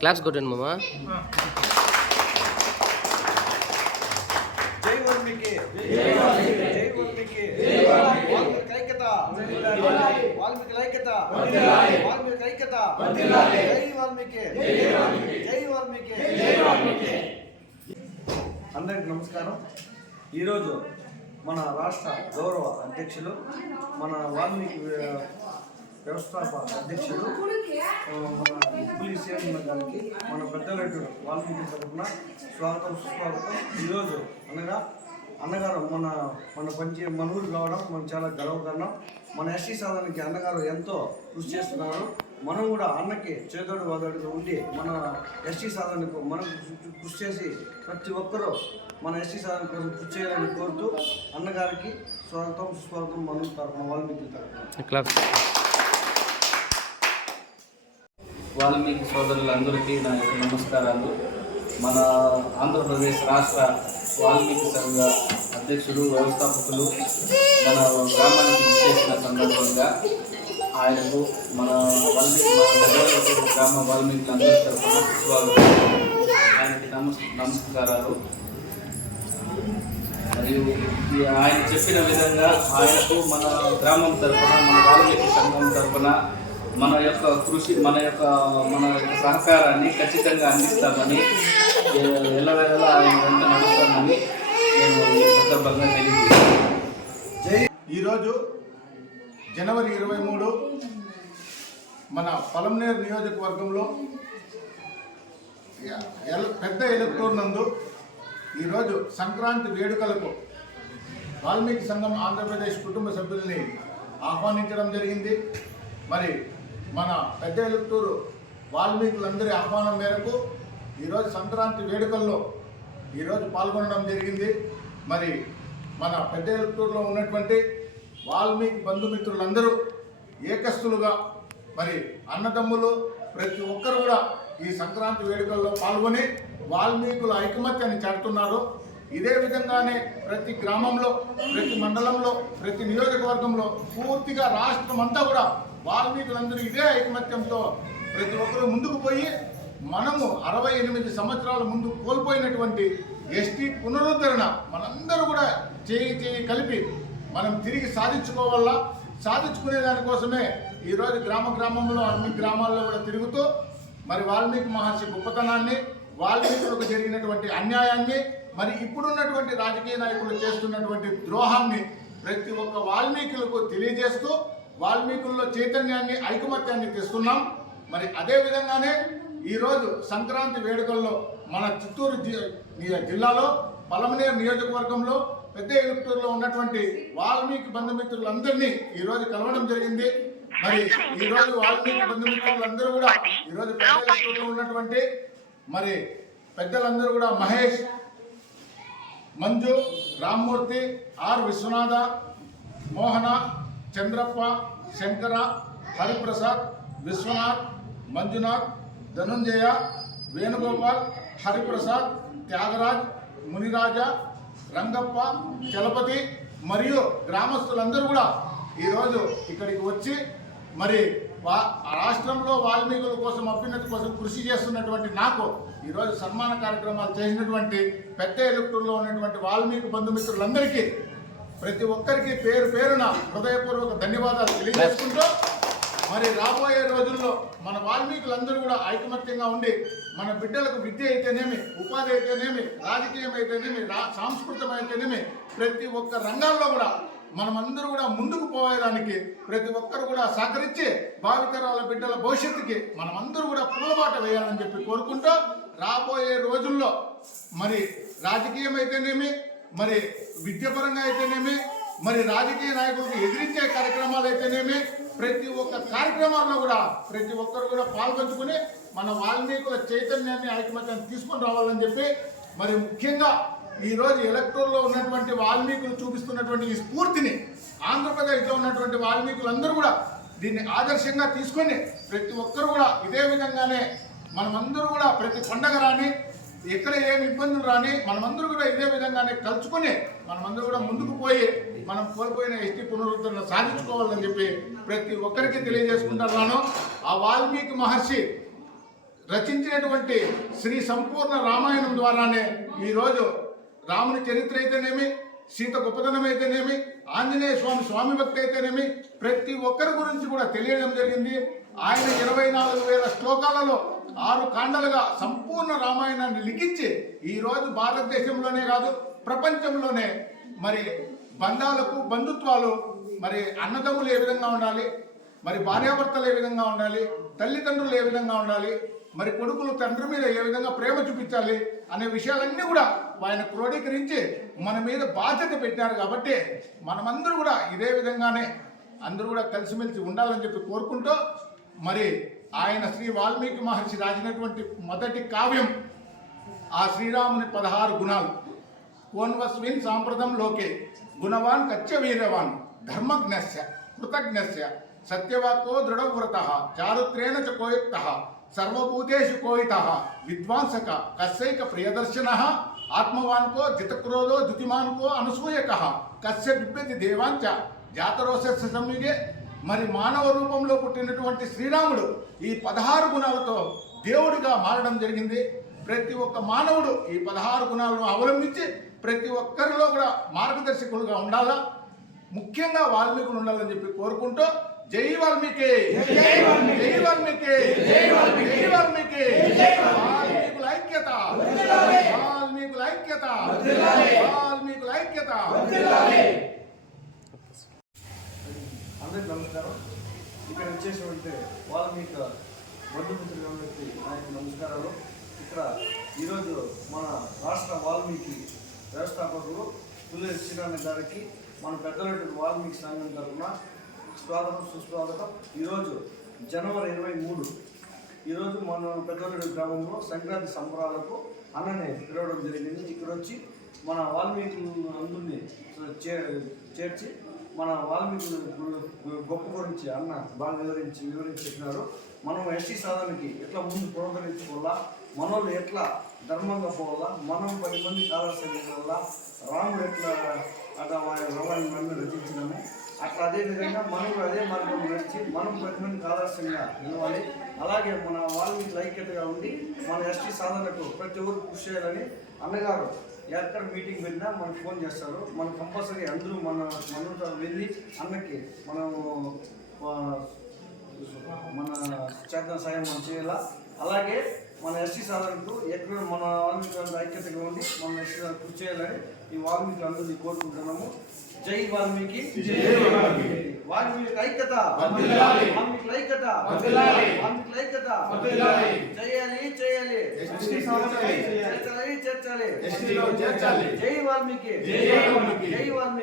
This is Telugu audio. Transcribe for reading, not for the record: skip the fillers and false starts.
క్లాప్స్ కొట్టండి మామ. జై వాల్మీకి, జై వాల్మీకి, వాల్మీకి ఐక్యత, వాల్మీకి ఐక్యత, వాల్మీకి ఐక్యత, జై వాల్మీకి, జై వాల్మీకి. అందరికి నమస్కారం. ఈరోజు మన రాష్ట్ర గౌరవ అధ్యక్షులు, మన వాల్మీకి వ్యవస్థాపక అధ్యక్షుడు మన ఉప్పులి సీఎం గారికి, మన పెద్దలెడ్డు వాల్మీకి తరఫున స్వాగతం సుస్వాగతం. ఈరోజు అనగా అన్నగారు మన ఊరికి రావడం మనం చాలా గర్వకారణం. మన ఎస్టీ సాధనకి అన్నగారు ఎంతో కృషి చేస్తున్నారు. మనం కూడా అన్నకి చేదోడు వాదోడుగా ఉండి మన ఎస్టీ సాధనకు మనం కృషి చేసి ప్రతి ఒక్కరూ మన ఎస్టీ సాధన కోసం కృషి చేయాలని కోరుతూ అన్నగారికి స్వాగతం సుస్వాగతం మన తరఫున వాల్మీకి తరఫున. వాల్మీకి సోదరులందరికీ నా యొక్క నమస్కారాలు. మన ఆంధ్రప్రదేశ్ రాష్ట్ర వాల్మీకి సంఘ అధ్యక్షుడు, వ్యవస్థాపకులు మన గ్రామానికి చేసిన సందర్భంగా ఆయనకు మన గ్రామ వాల్మీకులందరి తరఫున స్వాగతం. ఆయనకి నమస్కారాలు. మరియు ఆయన చెప్పిన విధంగా ఆయనకు మన గ్రామం తరఫున, మన వాల్మీకి సంఘం తరఫున మన యొక్క కృషి, మన యొక్క సహకారాన్ని ఖచ్చితంగా అందిస్తామని, ఎల్లవేళలా ఆయన వెంట నడుస్తామని నేను ఈ సందర్భంగా తెలియజేస్తాను. ఈరోజు జనవరి 23 మన పలమనేరు నియోజకవర్గంలో పెద్ద ఎలక్టోర్ నందు ఈరోజు సంక్రాంతి వేడుకలకు వాల్మీకి సంఘం ఆంధ్రప్రదేశ్ కుటుంబ సభ్యుల్ని ఆహ్వానించడం జరిగింది. మరి మన పెద్ద ఎలక్టూరు వాల్మీకులందరి ఆహ్వానం మేరకు ఈరోజు సంక్రాంతి వేడుకల్లో ఈరోజు పాల్గొనడం జరిగింది. మరి మన పెద్ద ఎలక్టూరులో ఉన్నటువంటి వాల్మీకి బంధుమిత్రులందరూ ఏకస్తులుగా, మరి అన్నదమ్ములు ప్రతి ఒక్కరు కూడా ఈ సంక్రాంతి వేడుకల్లో పాల్గొని వాల్మీకుల ఐకమత్యాన్ని చాటుతున్నారు. ఇదే విధంగానే ప్రతి గ్రామంలో, ప్రతి మండలంలో, ప్రతి నియోజకవర్గంలో, పూర్తిగా రాష్ట్రం అంతా కూడా వాల్మీకులందరూ ఇదే ఐకమత్యంతో ప్రతి ఒక్కరూ ముందుకు పోయి మనము 68 సంవత్సరాల ముందు కోల్పోయినటువంటి ఎస్టీ పునరుద్ధరణ మనందరూ కూడా చేయి కలిపి మనం తిరిగి సాధించుకోవాలా. సాధించుకునే దానికోసమే ఈరోజు గ్రామంలో అన్ని గ్రామాల్లో కూడా తిరుగుతూ మరి వాల్మీకి మహర్షి గొప్పతనాన్ని, వాల్మీకులకు జరిగినటువంటి అన్యాయాన్ని, మరి ఇప్పుడున్నటువంటి రాజకీయ నాయకులు చేస్తున్నటువంటి ద్రోహాన్ని ప్రతి ఒక్క వాల్మీకులకు తెలియజేస్తూ వాల్మీకుల్లో చైతన్యాన్ని, ఐకమత్యాన్ని తెస్తున్నాం. మరి అదే విధంగానే ఈరోజు సంక్రాంతి వేడుకల్లో మన చిత్తూరు జిల్లాలో పలమనేరు నియోజకవర్గంలో పెద్ద ఎలుపుతూరులో ఉన్నటువంటి వాల్మీకి బంధుమిత్రులందరినీ ఈరోజు కలవడం జరిగింది. మరి ఈరోజు వాల్మీకి బంధుమిత్రులందరూ కూడా ఈరోజు పెద్ద ఎలుపుతూరులో ఉన్నటువంటి మరి పెద్దలందరూ కూడా మహేష్, మంజు, రామ్మూర్తి, ఆర్ విశ్వనాథ, మోహన, చంద్రప్ప, శంకర, హరిప్రసాద్, విశ్వనాథ్, మంజునాథ్, ధనుంజయ, వేణుగోపాల్, హరిప్రసాద్, త్యాగరాజ్, మునిరాజ, రంగప్ప, చలపతి మరియు గ్రామస్తులందరూ కూడా ఈరోజు ఇక్కడికి వచ్చి మరి రాష్ట్రంలో వాల్మీకుల కోసం, అభ్యున్నతి కోసం కృషి చేస్తున్నటువంటి నాకు ఈరోజు సన్మాన కార్యక్రమాలు చేసినటువంటి పెద్ద ఎలుపుతూరులో ఉన్నటువంటి వాల్మీకి బంధుమిత్రులందరికీ ప్రతి ఒక్కరికి పేరు పేరున హృదయపూర్వక ధన్యవాదాలు తెలియజేసుకుంటూ, మరి రాబోయే రోజుల్లో మన వాల్మీకులందరూ కూడా ఐకమత్యంగా ఉండి మన బిడ్డలకు విద్య అయితేనేమి, ఉపాధి అయితేనేమి, రాజకీయం అయితేనేమి, సాంస్కృతికం అయితేనేమి, ప్రతి ఒక్క రంగాల్లో కూడా మనమందరూ కూడా ముందుకు పోయేదానికి ప్రతి ఒక్కరు కూడా సహకరించి భావితరాల బిడ్డల భవిష్యత్తుకి మనమందరూ కూడా పూలబాట వేయాలని చెప్పి కోరుకుంటూ, రాబోయే రోజుల్లో మరి రాజకీయం అయితేనేమి, మరి విద్యాపరంగా అయితేనేమి, మరి రాజకీయ నాయకులకు ఎదిరించే కార్యక్రమాలు అయితేనేమి, ప్రతి ఒక్క కార్యక్రమాల్లో కూడా ప్రతి ఒక్కరు కూడా పాల్పంచుకుని మన వాల్మీకుల చైతన్యాన్ని, ఐకమత్యాన్ని తీసుకొని రావాలని చెప్పి, మరి ముఖ్యంగా ఈరోజు ఎలక్టోర్లో ఉన్నటువంటి వాల్మీకులు చూపిస్తున్నటువంటి ఈ స్ఫూర్తిని ఆంధ్రప్రదేశ్లో ఉన్నటువంటి వాల్మీకులందరూ కూడా దీన్ని ఆదర్శంగా తీసుకొని ప్రతి ఒక్కరు కూడా ఇదే విధంగానే మనమందరూ కూడా ప్రతి పండగ రాని, ఎక్కడ ఏమి ఇబ్బందులు రాని, మనమందరూ కూడా ఇదే విధంగానే కలుసుకొని మనమందరూ కూడా ముందుకు పోయి మనం కోల్పోయిన ఎస్టీ పునరుద్ధరణ సాధించుకోవాలని చెప్పి ప్రతి ఒక్కరికి తెలియజేసుకుంటున్నాను. ఆ వాల్మీకి మహర్షి రచించినటువంటి శ్రీ సంపూర్ణ రామాయణం ద్వారానే ఈరోజు రాముని చరిత్ర అయితేనేమి, సీత గొప్పతనం అయితేనేమి, ఆంజనేయ స్వామి భక్తి అయితేనేమి ప్రతి ఒక్కరి గురించి కూడా తెలియడం జరిగింది. ఆయన 24,000 శ్లోకాలలో 6 కాండలుగా సంపూర్ణ రామాయణాన్ని లిఖించి ఈరోజు భారతదేశంలోనే కాదు ప్రపంచంలోనే మరి బంధాలకు బంధుత్వాలు, మరి అన్నదమ్ములు ఏ విధంగా ఉండాలి, మరి భార్యాభర్తలు ఏ విధంగా ఉండాలి, తల్లిదండ్రులు ఏ విధంగా ఉండాలి, మరి కొడుకులు తండ్రి మీద ఏ విధంగా ప్రేమ చూపించాలి అనే విషయాలన్నీ కూడా ఆయన క్రోడీకరించి మన మీద బాధ్యత పెట్టారు. కాబట్టి మనమందరూ కూడా ఇదే విధంగానే అందరూ కూడా కలిసిమెలిసి ఉండాలని చెప్పి కోరుకుంటూ, మరి ఆయన శ్రీ వాల్మీకి మహర్షి రాసినటువంటి మొదటి కావ్యం ఆ శ్రీరాముని 16 గుణాలు. కోన్వస్మిన్ సాంప్రదం లోకే గుణవాన్ కచ్చ వీరవాన్ ధర్మజ్ఞస్య కృతజ్ఞస్య సత్యవాక్కో దృఢవ్రతః చారుత్రేణ చ కోయుక్తః సర్వభూతేషు కోయితః విద్వాంసక కస్యైక ప్రియదర్శనః ఆత్మవాన్కో జితక్రోధో ధృతిమాన్కో అనసూయకః కస్య బిభ్యతి దేవాంచ జాతరోషస్య సంయుగే. మరి మానవ రూపంలో పుట్టినటువంటి శ్రీరాముడు ఈ 16 గుణాలతో దేవుడిగా మారడం జరిగింది. ప్రతి ఒక్క మానవుడు ఈ 16 గుణాలను అవలంబించి ప్రతి ఒక్కరిలో కూడా మార్గదర్శకులుగా ఉండాలా, ముఖ్యంగా వాల్మీకులు ఉండాలని చెప్పి కోరుకుంటూ జై వాల్మీకి, జై వాల్మీకి, జై వాల్మీకి, వాల్మీకుల ఐక్యత, వాల్మీకుల ఐక్యత, వాల్మీకుల ఐక్యత. అందరికి నమస్కారం. ఇక్కడ వచ్చేటువంటి వాల్మీకి బంధుమిత్రులందరికీ నాకు నమస్కారాలు. ఇక్కడ ఈరోజు మన రాష్ట్ర వాల్మీకి వ్యవస్థాపకులు పుల్లె శ్రీరామ గారికి మన పెద్దలటి వాల్మీకి సంఘం తరఫున స్వాగతం సుస్వాగతం. ఈరోజు జనవరి 23 ఈరోజు మన పెద్దలటి గ్రామంలో సంక్రాంతి సంబరాలకు అన్నని పిలవడం జరిగింది. ఇక్కడ వచ్చి మన వాల్మీకులు అందరినీ చేర్చి మన వాల్మీకులు గొప్ప గురించి అన్న బాగా వివరించి చెప్పినారు. మనం ఎస్టీ సాధనకి ఎట్లా ముందు పునరుద్ధరించుకోవాలా, మనోళ్ళు ఎట్లా ధర్మంగా పోవాలా, మనం 10 మందికి ఆదర్శంగా వల్ల రాముడు ఎట్లా అట్లా రవాణాన్ని రచించినాము అట్లా అదేవిధంగా మనం అదే మార్గంలో నడిచి మనం 10 మందికి ఆదర్శంగా నిలవాలి. అలాగే మన వాల్మీకి ఐక్యతగా ఉండి మన ఎస్టీ సాధనకు ప్రతి ఒక్కరు కృషి చేయాలని అన్నగారు ఎక్కడ మీటింగ్ పెట్టినా మనకు ఫోన్ చేస్తారు. మనం కంపల్సరీ అందరూ మనతో వెళ్ళి అన్నకి మన చేతన సాయం మనం చేయాలా. అలాగే మన ఎస్టీ సాధనకు ఎక్కడ మన వాల్మీకి ఐక్యతగా ఉండి మన ఎస్టీ సాధన కృషి చేయాలని ఈ వాల్మీకి అందరినీ కోరుకుంటున్నాము. జై వాల్మీకి, వాల్మీకి ఐక్యత, వాల్మీకి ఐక్యత, వాల్మీకి ఐక్యత చేయాలి చేయాలి చేర్చాలి చేర్చాలి. జై వాల్మీకి, జై వాల్మీకి.